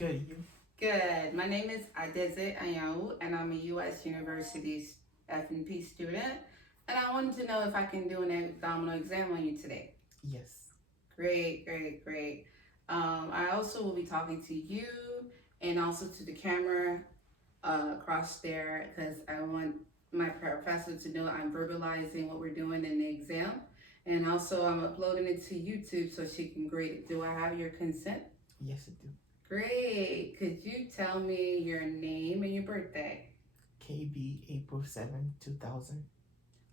Good, you? Good. My name is Adeze Anyanwu, and I'm a U.S. University F&P student. And I wanted to know if I can do an abdominal exam on you today. Yes. Great, great, great. I also will be talking to you and also to the camera across there because I want my professor to know I'm verbalizing what we're doing in the exam. And also, I'm uploading it to YouTube so she can grade it. Do I have your consent? Yes, I do. Great. Could you tell me your name and your birthday? KB April 7, 2000.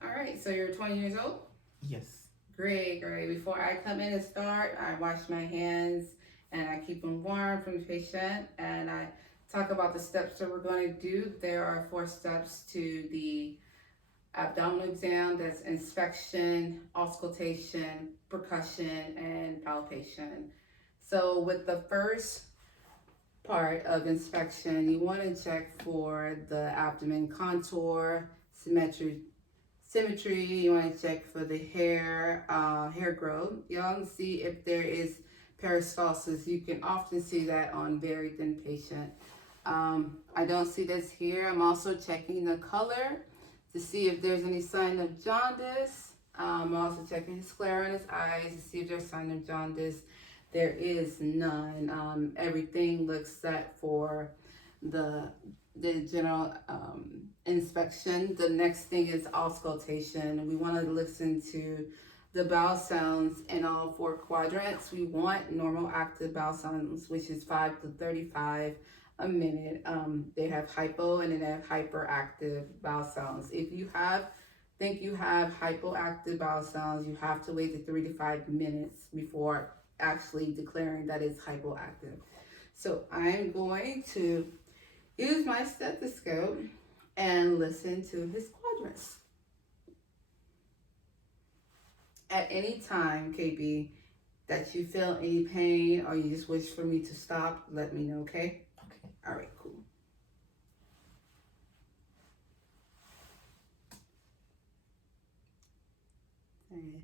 All right, so you're 20 years old? Yes. Great, great. Before I come in and start, I wash my hands and I keep them warm from the patient and I talk about the steps that we're going to do. There are 4 steps to the abdominal exam. That's inspection, auscultation, percussion, and palpation. So with the first part of inspection, you want to check for the abdomen contour, symmetry. You want to check for the hair growth. You want to see if there is peristalsis. You can often see that on very thin patient. I don't see this here. I'm also checking the color to see if there's any sign of jaundice. I'm also checking his sclera in his eyes to see if there's sign of jaundice. There is none. Everything looks set for the general inspection. The next thing is auscultation. We want to listen to the bowel sounds in all 4 quadrants. We want normal active bowel sounds, which is 5 to 35 a minute. They have hypo and then they have hyperactive bowel sounds. If you think you have hypoactive bowel sounds, you have to wait to 3 to 5 minutes before actually declaring that it's hypoactive. So I'm going to use my stethoscope and listen to his quadrants. At any time, KB, that you feel any pain or you just wish for me to stop, let me know, okay? Okay. All right, cool. All right.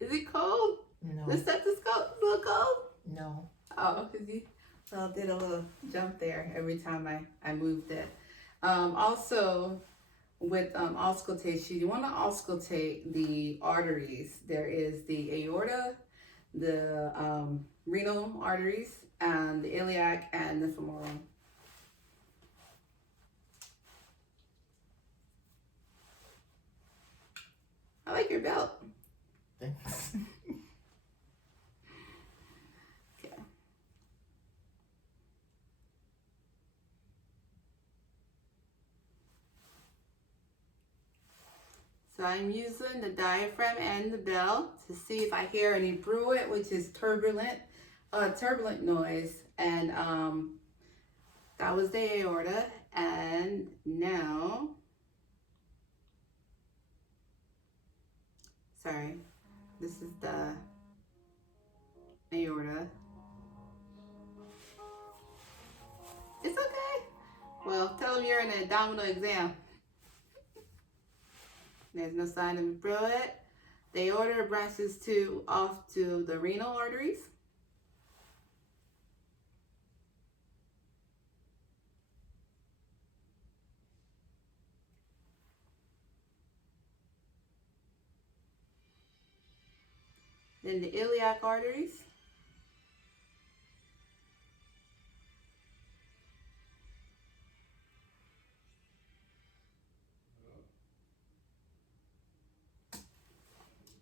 Is it cold? No. The stethoscope a little cold? No. Oh, because you did a little jump there every time I moved it. Also, with auscultation, you want to auscultate the arteries. There is the aorta, the renal arteries, and the iliac and the femoral. I like your belt. Thanks. Okay. So I'm using the diaphragm and the bell to see if I hear any bruit, which is turbulent noise. And that was the aorta. And now, sorry, this is the aorta. It's okay. Well, tell them you're in an abdominal exam. There's no sign of bruit. The aorta branches off to the renal arteries. Then the iliac arteries.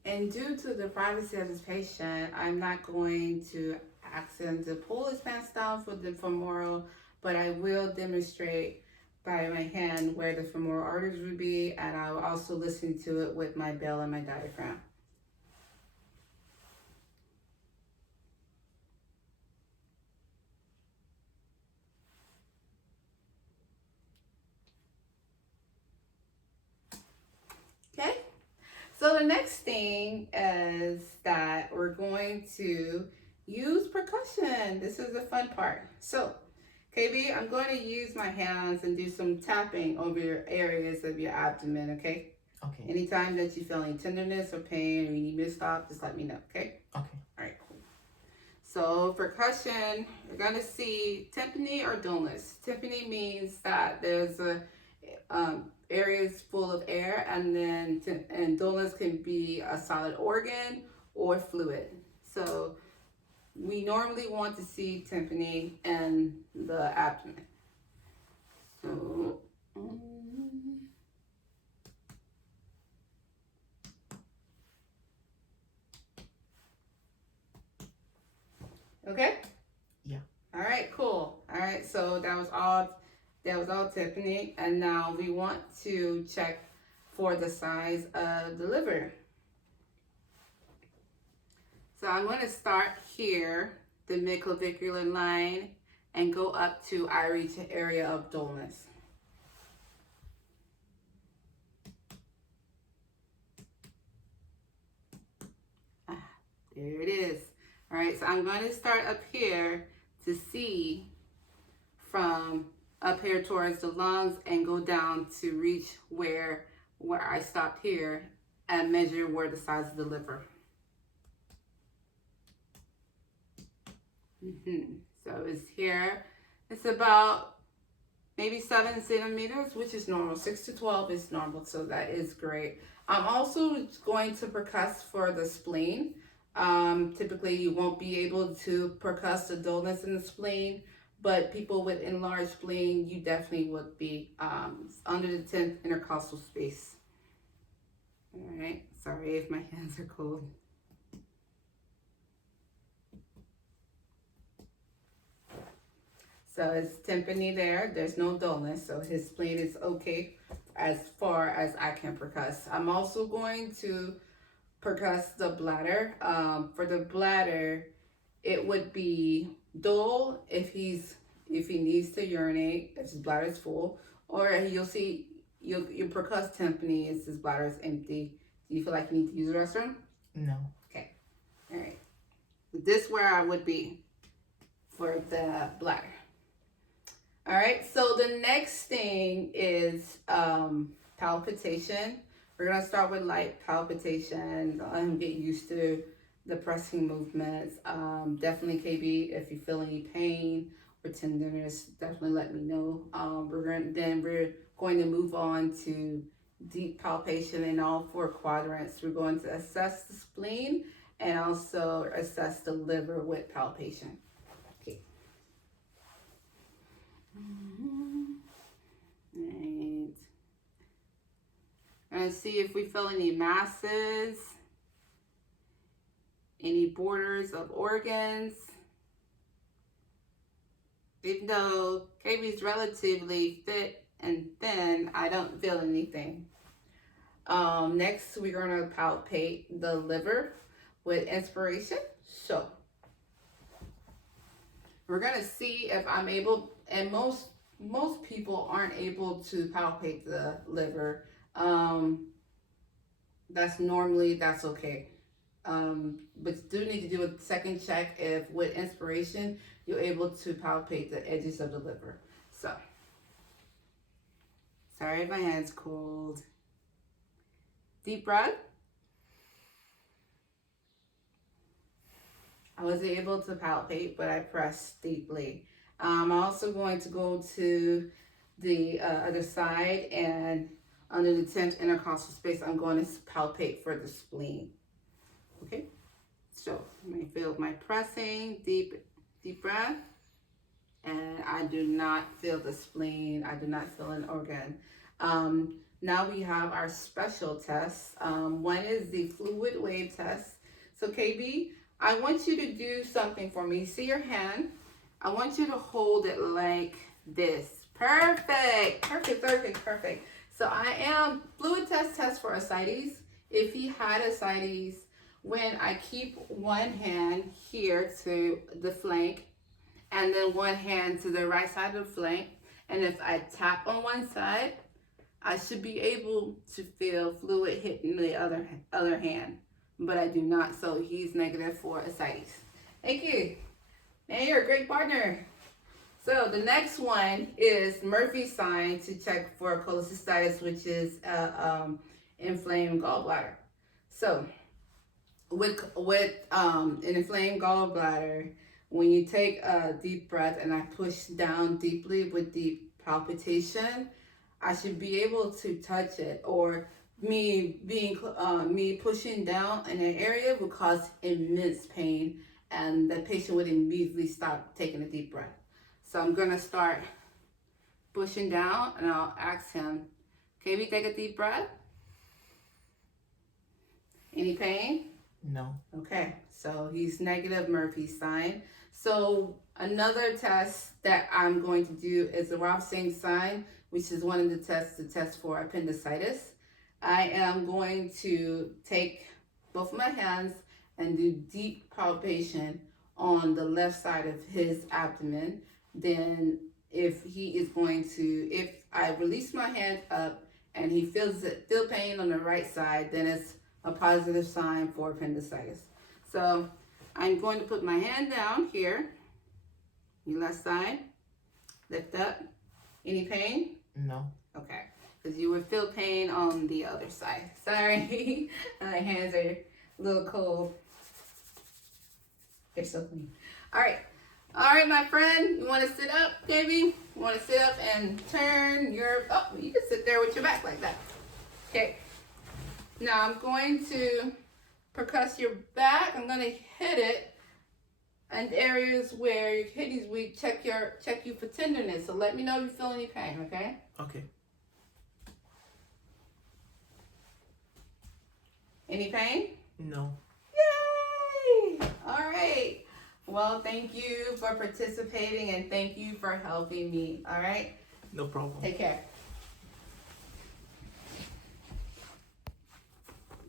And due to the privacy of this patient, I'm not going to ask him to pull his pants down for the femoral, but I will demonstrate by my hand where the femoral arteries would be, and I will also listen to it with my bell and my diaphragm. So the next thing is that we're going to use percussion. This is the fun part. So, KB, I'm going to use my hands and do some tapping over your areas of your abdomen, okay? Okay. Anytime that you feel any tenderness or pain or you need me to stop, just let me know, okay? Okay. All right, cool. So percussion, you're going to see tympany or dullness. Tympany means that there's a areas full of air, and then and dullness can be a solid organ or fluid. So we normally want to see tympany and the abdomen. So okay? Yeah. All right, cool. All right, so that was all tympany, and now we want to check for the size of the liver. So I'm going to start here, the midclavicular line, and go up to I reach an area of dullness. There it is. All right, so I'm going to start up here to see from up here towards the lungs and go down to reach where I stopped here and measure where the size of the liver. So it's here. It's about maybe 7 centimeters, which is normal. 6 to 12 is normal, so that is great. I'm also going to percuss for the spleen. Typically, you won't be able to percuss the dullness in the spleen, but people with enlarged spleen, you definitely would be under the 10th intercostal space. All right, sorry if my hands are cold. So it's tympany there. There's no dullness, so his spleen is okay as far as I can percuss. I'm also going to percuss the bladder. For the bladder, it would be dull if he needs to urinate, if his bladder is full, or you'll percuss tympany if his bladder is empty. Do you feel like you need to use the restroom? No. Okay. All right. This is where I would be for the bladder. All right. So the next thing is palpitation. We're gonna start with light palpitation. Let him get used to the pressing movements. Definitely, KB, if you feel any pain or tenderness, definitely let me know. We're going to move on to deep palpation in all 4 quadrants. We're going to assess the spleen and also assess the liver with palpation. Okay. Right. And see if we feel any masses, any borders of organs. Even though KB's relatively fit and thin, I don't feel anything. Next, we're going to palpate the liver with inspiration. So we're going to see if I'm able, and most people aren't able to palpate the liver. That's okay. But you do need to do a second check if with inspiration you're able to palpate the edges of the liver. So, sorry if my hand's cold. Deep breath. I was able to palpate, but I pressed deeply. I'm also going to go to the other side, and under the 10th intercostal space, I'm going to palpate for the spleen. Okay, so you may feel my pressing, deep breath, and I do not feel the spleen. I do not feel an organ. Now we have our special tests. One is the fluid wave test. So KB, I want you to do something for me. See your hand? I want you to hold it like this. Perfect. So I am fluid test for ascites. If he had ascites, when I keep one hand here to the flank and then one hand to the right side of the flank, and if I tap on one side, I should be able to feel fluid hitting the other hand, but I do not. So he's negative for ascites. Thank you. And you're a great partner. So the next one is Murphy's sign to check for cholecystitis, which is inflamed gallbladder. So with an inflamed gallbladder, when you take a deep breath and I push down deeply with deep palpitation, I should be able to touch it, or me pushing down in an area would cause immense pain, and the patient would immediately stop taking a deep breath. So I'm gonna start pushing down, and I'll ask him, "Can we take a deep breath? Any pain?" No. Okay, so he's negative Murphy's sign. So another test that I'm going to do is the Robson sign, which is one of the tests to test for appendicitis. I am going to take both of my hands and do deep palpation on the left side of his abdomen. Then if I release my hand up and he feel pain on the right side, then it's a positive sign for appendicitis. So I'm going to put my hand down here, the left side, lift up. Any pain? No. Okay, because you would feel pain on the other side. Sorry, my hands are a little cold. They're so clean. All right, my friend, you want to sit up, baby? You want to sit up and turn your, you can sit there with your back like that. Okay. Now I'm going to percuss your back. I'm going to hit it, and areas where your kidneys weak, check you for tenderness. So let me know if you feel any pain, okay? Okay. Any pain? No. Yay! All right. Well, thank you for participating, and thank you for helping me. All right? No problem. Take care.